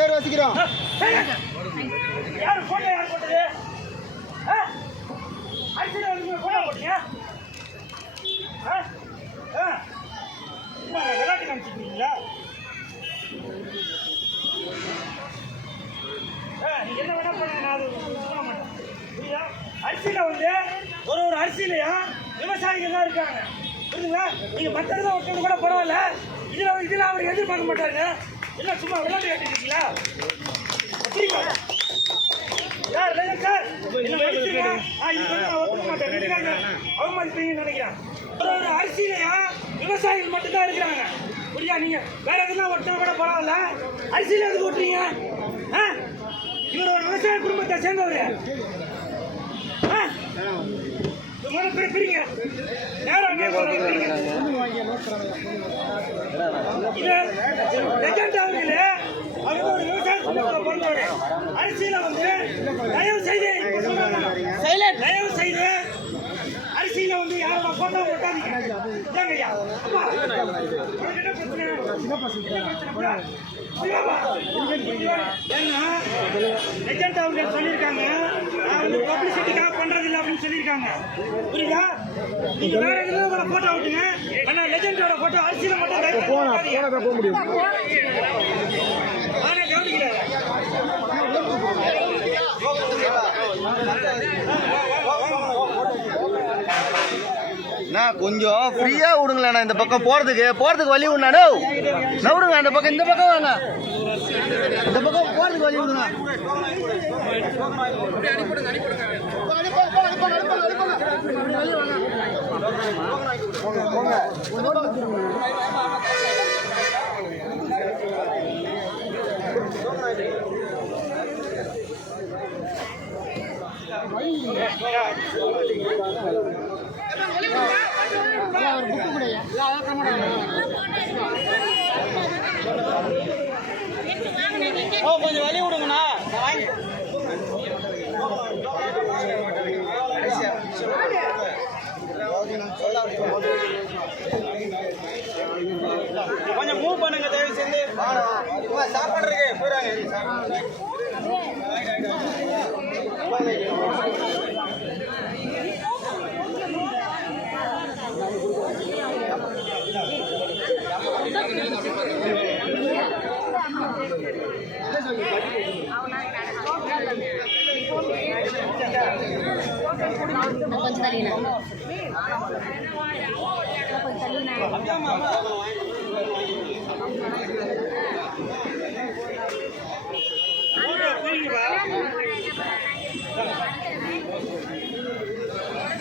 பேர் வசிக்கிறோம். யார் போட்டோ யார் போட்டது? அரிசியில் வந்து போட்டோ போட்டீங்க? விளையாட்டு காமிச்சிருக்கீங்களா? நீங்க என்ன வேணா பண்ணுங்க, நான் அது சொல்ல மாட்டேன். புரியுதா? அரிசியில வந்து ஒரு அரிசியிலையும் விவசாயிகள் தான் இருக்காங்க. புரியுதுங்களா? நீங்க மற்றதுல ஒருத்தவங்க கூட பரவாயில்ல, இதுல அவர் எதிர்பார்க்க மாட்டாருங்க. என்ன சும்மா விளையாட்டு கேட்டுருக்கீங்களா? புரியுமா சார்? சார் என்ன ஒத்துக்க மாட்டேன், அவமதிப்பீங்கன்னு நினைக்கிறேன். ஒரு அரிசியிலையும் விவசாயிகள் மட்டும்தான் இருக்கிறாங்க. புரியா? நீங்க வேற எதுனா ஒருத்தவங்க கூட பரவாயில்ல, அரிசியில எதுக்கு ஓட்டுறீங்க? இவர் ஒரு விவசாய குடும்பத்தை சேர்ந்தவர். பிரிங்க நேரம் அவங்க ஒரு விவசாய குடும்பத்தை பிறந்தவர். அரிசியில வந்து தயவு செய்து அரிசியில வந்து யாரோட போட்டோ போட்டாதீங்க. அவங்க சொல்லியிருக்காங்க, நான் வந்து பப்ளிசிட்டிக்காக பண்றதில்லை அப்படின்னு சொல்லியிருக்காங்க. புரியுதா? நீங்க வேற எதுனா போட்டோ விட்டுங்க, ஆனா லெஜெண்டோட போட்டோ அரிசியில மட்டும் போக முடியும். ஆனா கவனிக்கிறேன் கொஞ்சம் ஃப்ரீயா விடுங்களேண்ணா. இந்த பக்கம் போறதுக்கு வழி விடணா. நவுடுங்க அந்த பக்கம், இந்த பக்கம் வாங்க. இந்த பக்கம் போறதுக்கு வழி விடுங்க. கொஞ்சம் வழி விடுங்கண்ணா. கொஞ்சம் மூவ் பண்ணுங்க தயவு செஞ்சு. சாப்பாடு இருக்கு போயிடாங்க. கொஞ்சம் தள்ளினா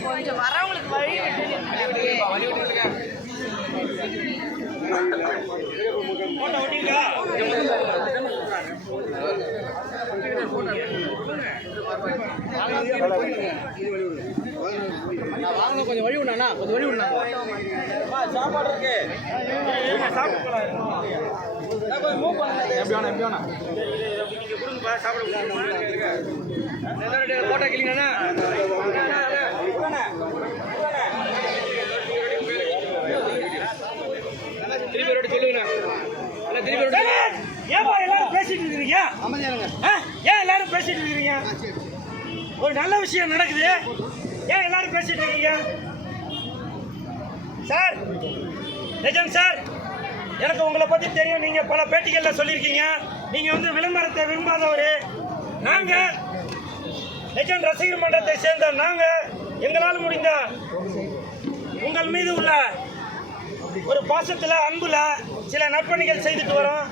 கொஞ்சம் வரவங்களுக்கு வழி கொஞ்சம் வழி விடணா. கொஞ்சம் வழி விடணா. சாப்பாடு இருக்கு. போட்டோ கிளிங்கண்ணா. ஏன் எல்லாரும் பேசிட்டு இருக்கீங்க? ஒரு நல்ல விஷயம் நடக்குது, ஏன் எல்லாரும் பேசிட்டு இருக்கீங்க? சார், லெஜண்ட் சார், எனக்கு உங்களை பத்தி தெரியும். நீங்க பல பேட்டிகள்ல சொல்லியிருக்கீங்க, நீங்க வந்து விளம்பரத்தை விரும்பாதவர். நாங்க லெஜண்ட் ரசிகர் மன்றத்தை சேர்ந்த நாங்க எங்களால் முடிந்த உங்கள் மீது உள்ள ஒரு பாசத்துல அன்புல சில நற்பணிகள் செய்துட்டு வரோம்.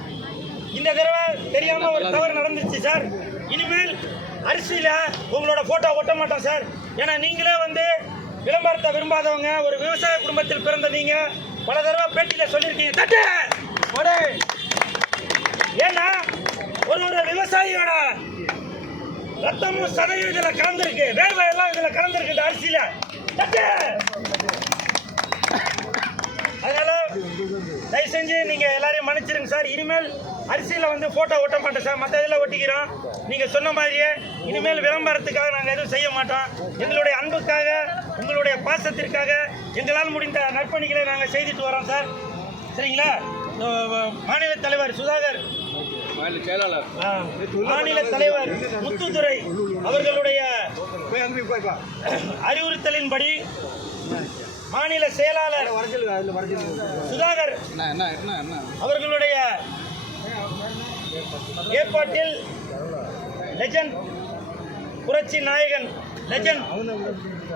இந்த தடவை தெரியாம ஒரு தவறு நடந்துச்சு சார். இனிமேல் அரிசியில உங்களோட போட்டோ ஒட்ட மாட்டோம் சார். ஏன்னா நீங்களே வந்து விளம்பரத்தை விரும்பாதவங்க, ஒரு விவசாய குடும்பத்தில் பிறந்த நீங்க பல தடவை பேட்டியில சொல்லியிருக்கீங்க. தட்டு ஏன்னா ஒரு விவசாயியோட ரத்தமும் சதையும் இதுல கலந்துருக்கு, வேர்வை எல்லாம் இதுல கலந்துருக்கு இந்த அரிசியில. தட்டு. அதனால தயவு செஞ்சு நீங்க எல்லாரையும் மன்னிச்சிருங்க சார். இனிமேல் அரிசியில வந்து போட்டோ ஒட்ட மாட்டோம் சார், மற்ற இதில் ஒட்டிக்கிறோம். நீங்க சொன்ன மாதிரியே இனிமேல் விளம்பரத்துக்காக நாங்கள் எதுவும் செய்ய மாட்டோம். எங்களுடைய அன்புக்காக, உங்களுடைய பாசத்திற்காக எங்களால் முடிந்த நற்பணிகளை நாங்கள் செய்துட்டு வரோம் சார். சரிங்களா? மாநில தலைவர் சுதாகர் மாநில தலைவர் முத்துதுரை அவர்களுடைய அறிவுறுத்தலின்படி மாநில செயலாளர் சுதாகர் அவர்களுடைய ஏற்பாட்டில் லெஜண்ட் புரட்சி நாயகன் லெஜண்ட்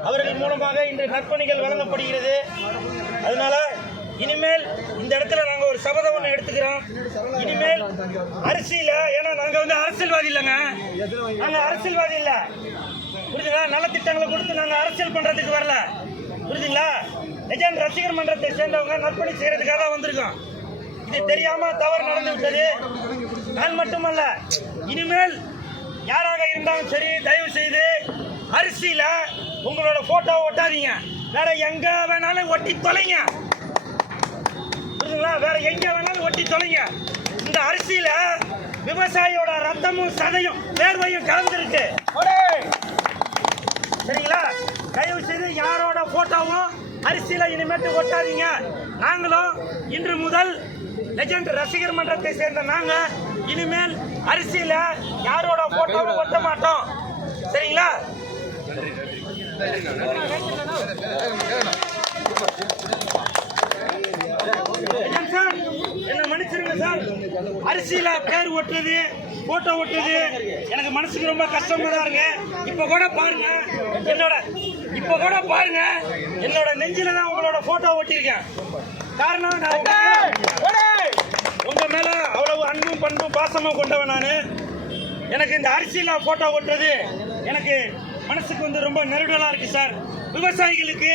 அவர்கள் மூலமாக இன்று நற்பணிகள் வழங்கப்படுகிறது. அதனால இனிமேல் இந்த இடத்துல நாங்க ஒரு சபதம் ஒன்று எடுத்துக்கிறோம். இனிமேல் அரசியல, ஏன்னா நாங்க வந்து அரசியல்வாதி இல்லைங்க, நாங்க அரசியல்வாதி இல்ல, புரியுதுங்களா? நல்ல திட்டங்களை கொடுத்து நாங்க அரசியல் பண்றதுக்கு வரல, புரியுதுங்களா? லெஜண்ட் ரசிகர் மன்றத்தை சேர்ந்தவங்க நற்பணி செய்யறதுக்காக தான் வந்திருக்கோம். இது தெரியாம தவறு நடந்து விட்டது. நான் மட்டுமல்ல, இனிமேல் யாராக இருந்தாலும் சரி, தயவு செய்து அரிசியில உங்களோட போட்டோ ஒட்டாதீங்க. வேற எங்க வேணாலும் ஒட்டி தொலைங்க, புரியுதுங்களா? வேற எங்க வேணாலும் ஒட்டி தொலைங்க. இந்த அரிசியில விவசாயியோட ரத்தமும் சதையும் வேர்வையும் கலந்துருக்கு, சரிங்களா? தயவு செய்து யாரோட போட்டோவும் அரிசியில இனிமேட்டு ஒட்டாதீங்க. நாங்களும் இன்று முதல் லெஜண்ட் ரசிகர் மன்றத்தை சேர்ந்த நாங்க இனிமேல் அரிசியில யாரோட போட்டோவும் ஒட்ட மாட்டோம், சரிங்களா? சார், என்ன மன்னிச்சிருங்க சார். அரிசியில பேர் ஒட்டுறது, போட்டோ ஒட்டுறது எனக்கு மனசுக்கு ரொம்ப கஷ்டமா தான் இருக்கு. இப்ப கூட பாருங்க, என்னோட நெஞ்சில தான் உங்களோட போட்டோ ஒட்டியிருக்கேன். காரணம், நான் உங்க மேல அவ்வளவு அன்பும் பண்பும் பாசமும் கொண்டவன் நானு. எனக்கு இந்த அரிசியில போட்டோ ஒட்டுறது எனக்கு மனசுக்கு வந்து ரொம்ப நெருடலா இருக்கு சார். விவசாயிகளுக்கு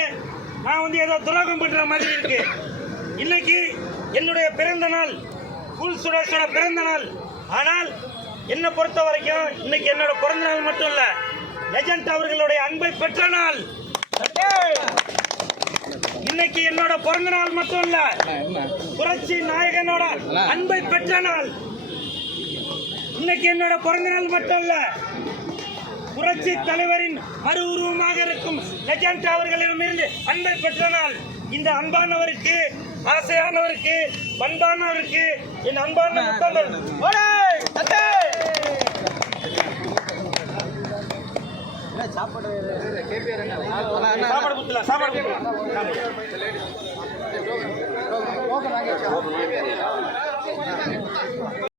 நான் வந்து ஏதோ துரோகம் பண்ற மாதிரி இருக்கு. இன்னைக்கு என்னுடைய பிறந்த நாள், கூல் சுரேஷோட பிறந்த நாள். ஆனால் என்னை பொறுத்த வரைக்கும் இன்னைக்கு என்னோட பிறந்த நாள் மட்டும் இல்ல, லெஜண்ட் அவர்களுடைய அன்பை பெற்ற நாள். இன்னைக்கு என்னோட பிறந்த நாள் மட்டும் இல்ல, புரட்சி நாயகனோட அன்பை பெற்ற நாள். இன்னைக்கு என்னோட பிறந்த நாள் மட்டும் இல்ல, புரட்சி தலைவரின் மறு உருவமாக இருக்கும் லெஜண்ட் அவர்களிடமிருந்து அன்பை பெற்ற நாள். இந்த அன்பானவருக்கு, ஆசையானவருக்கு, பண்பானவருக்கு என் அன்பான முத்தங்கள். சாப்பாடு